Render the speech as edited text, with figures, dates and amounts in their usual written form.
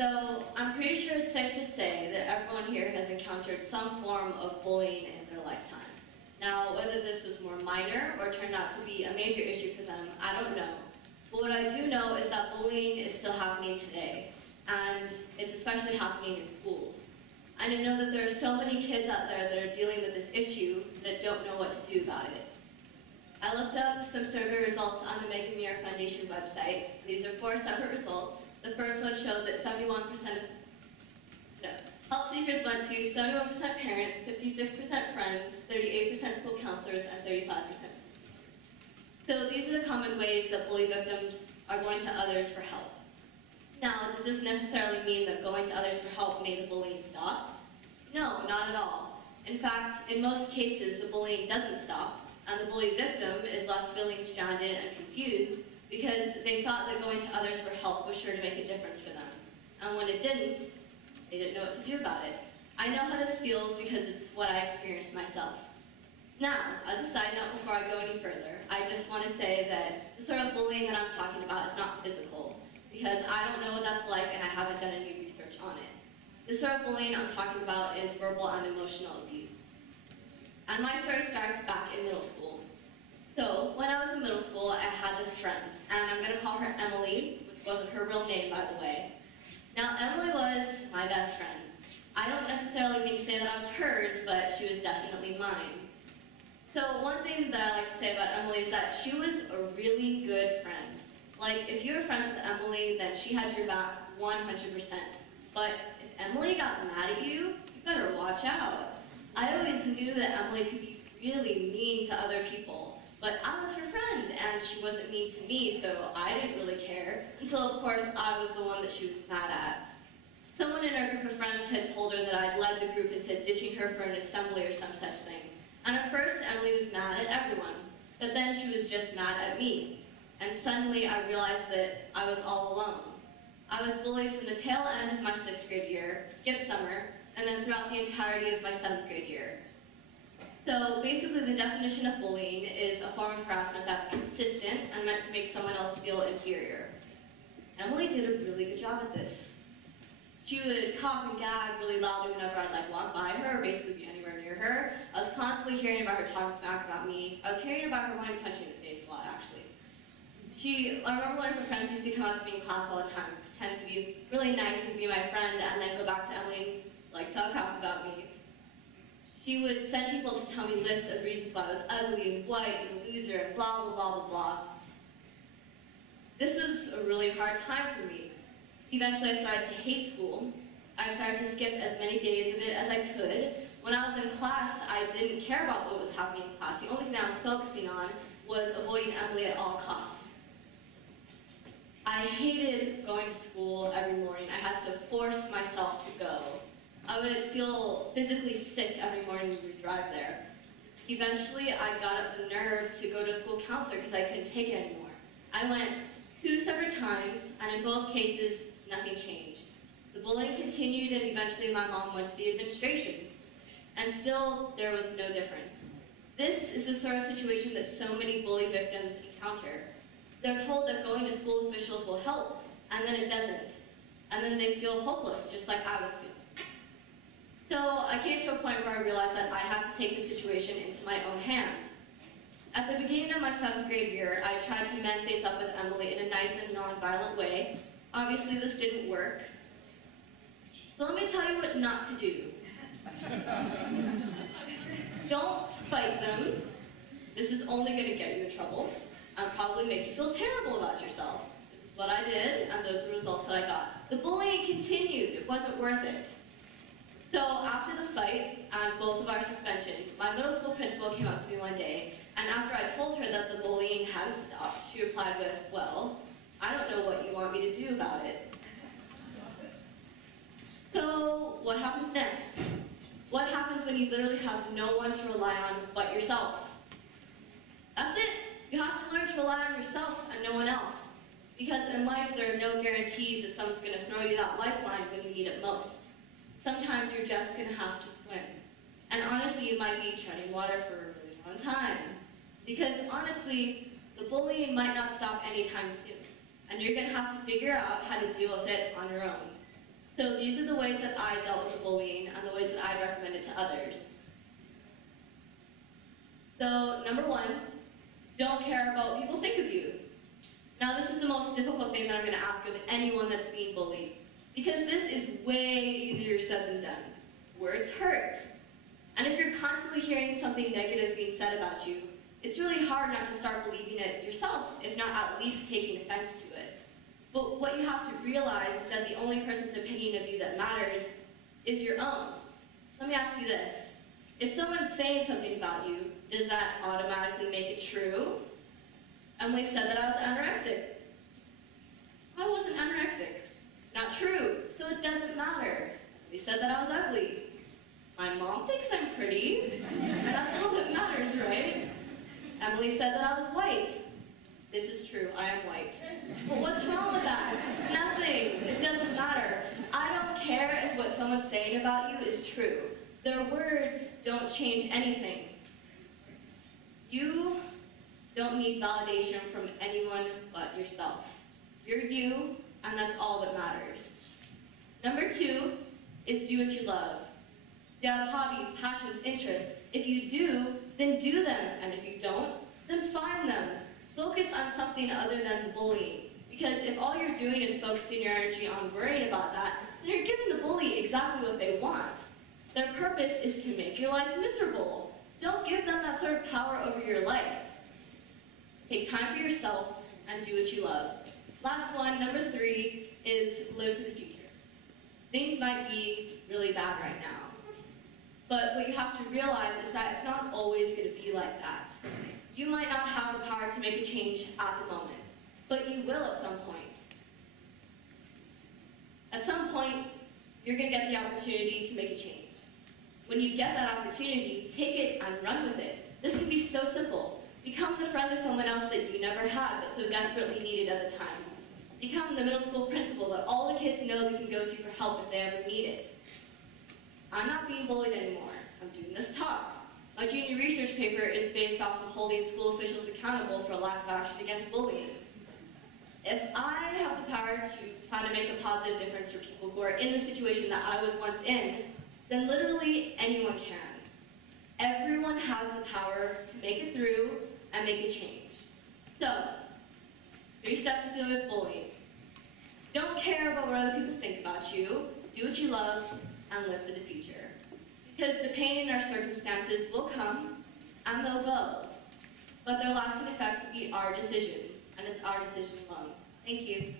So I'm pretty sure it's safe to say that everyone here has encountered some form of bullying in their lifetime. Now, whether this was more minor or turned out to be a major issue for them, I don't know. But what I do know is that bullying is still happening today, and it's especially happening in schools. And I know that there are so many kids out there that are dealing with this issue that don't know what to do about it. I looked up some survey results on the Make a Mirror Foundation website. These are 4 separate results. The first one showed that 71% of help seekers went to 71% parents, 56% friends, 38% school counselors, and 35% school teachers. So these are the common ways that bully victims are going to others for help. Now, does this necessarily mean that going to others for help made the bullying stop? No, not at all. In fact, in most cases, the bullying doesn't stop, and the bully victim is left feeling stranded and confused because they thought that going to others for help was sure to make a difference for them. And when it didn't, they didn't know what to do about it. I know how this feels because it's what I experienced myself. Now, as a side note before I go any further, I just want to say that the sort of bullying that I'm talking about is not physical, because I don't know what that's like and I haven't done any research on it. The sort of bullying I'm talking about is verbal and emotional abuse. And my story starts back in middle school. So, when I was in middle school, I had this friend, and I'm going to call her Emily, which wasn't her real name, by the way. Now, Emily was my best friend. I don't necessarily mean to say that I was hers, but she was definitely mine. So, one thing that I like to say about Emily is that she was a really good friend. Like, if you were friends with Emily, then she had your back 100%. But if Emily got mad at you, you better watch out. I always knew that Emily could be really mean to other people. But I was her friend, and she wasn't mean to me, so I didn't really care, until of course I was the one that she was mad at. Someone in our group of friends had told her that I'd led the group into ditching her for an assembly or some such thing. And at first, Emily was mad at everyone, but then she was just mad at me. And suddenly I realized that I was all alone. I was bullied from the tail end of my 6th grade year, skipped summer, and then throughout the entirety of my 7th grade year. So basically the definition of bullying is a form of harassment that's consistent and meant to make someone else feel inferior. Emily did a really good job at this. She would cough and gag really loudly whenever I'd walk by her or basically be anywhere near her. I was constantly hearing about her talking smack about me. I was hearing about her wanting to punch me in the face a lot, actually. I remember one of her friends used to come up to me in class all the time, pretend to be really nice and be my friend, and then go back to Emily and talk crap about me. She would send people to tell me lists of reasons why I was ugly and white and a loser and blah, blah, blah, blah, blah. This was a really hard time for me. Eventually I started to hate school. I started to skip as many days of it as I could. When I was in class, I didn't care about what was happening in class. The only thing I was focusing on was avoiding Emily at all costs. I hated going to school every morning. I had to force myself to go. I would feel physically sick every morning when we would drive there. Eventually, I got up the nerve to go to a school counselor because I couldn't take it anymore. I went 2 separate times, and in both cases, nothing changed. The bullying continued, and eventually my mom went to the administration. And still, there was no difference. This is the sort of situation that so many bully victims encounter. They're told that going to school officials will help, and then it doesn't. And then they feel hopeless, just like I was feeling. So I came to a point where I realized that I had to take the situation into my own hands. At the beginning of my 7th grade year, I tried to mend things up with Emily in a nice and non-violent way. Obviously, this didn't work. So let me tell you what not to do. Don't fight them. This is only going to get you in trouble and probably make you feel terrible about yourself. This is what I did, and those are the results that I got. The bullying continued. It wasn't worth it. So after the fight and both of our suspensions, my middle school principal came up to me one day, and after I told her that the bullying hadn't stopped, she replied with, "Well, I don't know what you want me to do about it." So what happens next? What happens when you literally have no one to rely on but yourself? That's it. You have to learn to rely on yourself and no one else. Because in life, there are no guarantees that someone's going to throw you that lifeline when you need it most. Sometimes you're just going to have to swim. And honestly, you might be treading water for a really long time. Because honestly, the bullying might not stop anytime soon. And you're going to have to figure out how to deal with it on your own. So these are the ways that I dealt with the bullying and the ways that I recommend it to others. So number one, don't care about what people think of you. Now this is the most difficult thing that I'm going to ask of anyone that's being bullied, because this is way easier said than done. Words hurt. And if you're constantly hearing something negative being said about you, it's really hard not to start believing it yourself, if not at least taking offense to it. But what you have to realize is that the only person's opinion of you that matters is your own. Let me ask you this. If someone's saying something about you, does that automatically make it true? Emily said that I was anorexic. I wasn't anorexic. It's not true, so it doesn't matter. Emily said that I was ugly. My mom thinks I'm pretty. That's all that matters, right? Emily said that I was white. This is true, I am white. But what's wrong with that? Nothing. It doesn't matter. I don't care if what someone's saying about you is true. Their words don't change anything. You don't need validation from anyone but yourself. You're you, and that's all that matters. Number two is do what you love. Do you have hobbies, passions, interests? If you do, then do them. And if you don't, then find them. Focus on something other than bullying. Because if all you're doing is focusing your energy on worrying about that, then you're giving the bully exactly what they want. Their purpose is to make your life miserable. Don't give them that sort of power over your life. Take time for yourself and do what you love. Last one, number three, is live for the future. Things might be really bad right now. But what you have to realize is that it's not always going to be like that. You might not have the power to make a change at the moment, but you will at some point. At some point, you're going to get the opportunity to make a change. When you get that opportunity, take it and run with it. This can be so simple. Become the friend of someone else that you never had but so desperately needed at the time. Become the middle school principal that all the kids know they can go to for help if they ever need it. I'm not being bullied anymore. I'm doing this talk. My junior research paper is based off of holding school officials accountable for lack of action against bullying. If I have the power to try to make a positive difference for people who are in the situation that I was once in, then literally anyone can. Everyone has the power to make it through and make a change. So, 3 steps to deal with bullying. Don't care about what other people think about you. Do what you love and live for the future. Because the pain in our circumstances will come and they'll go. But their lasting effects will be our decision, and it's our decision alone. Thank you.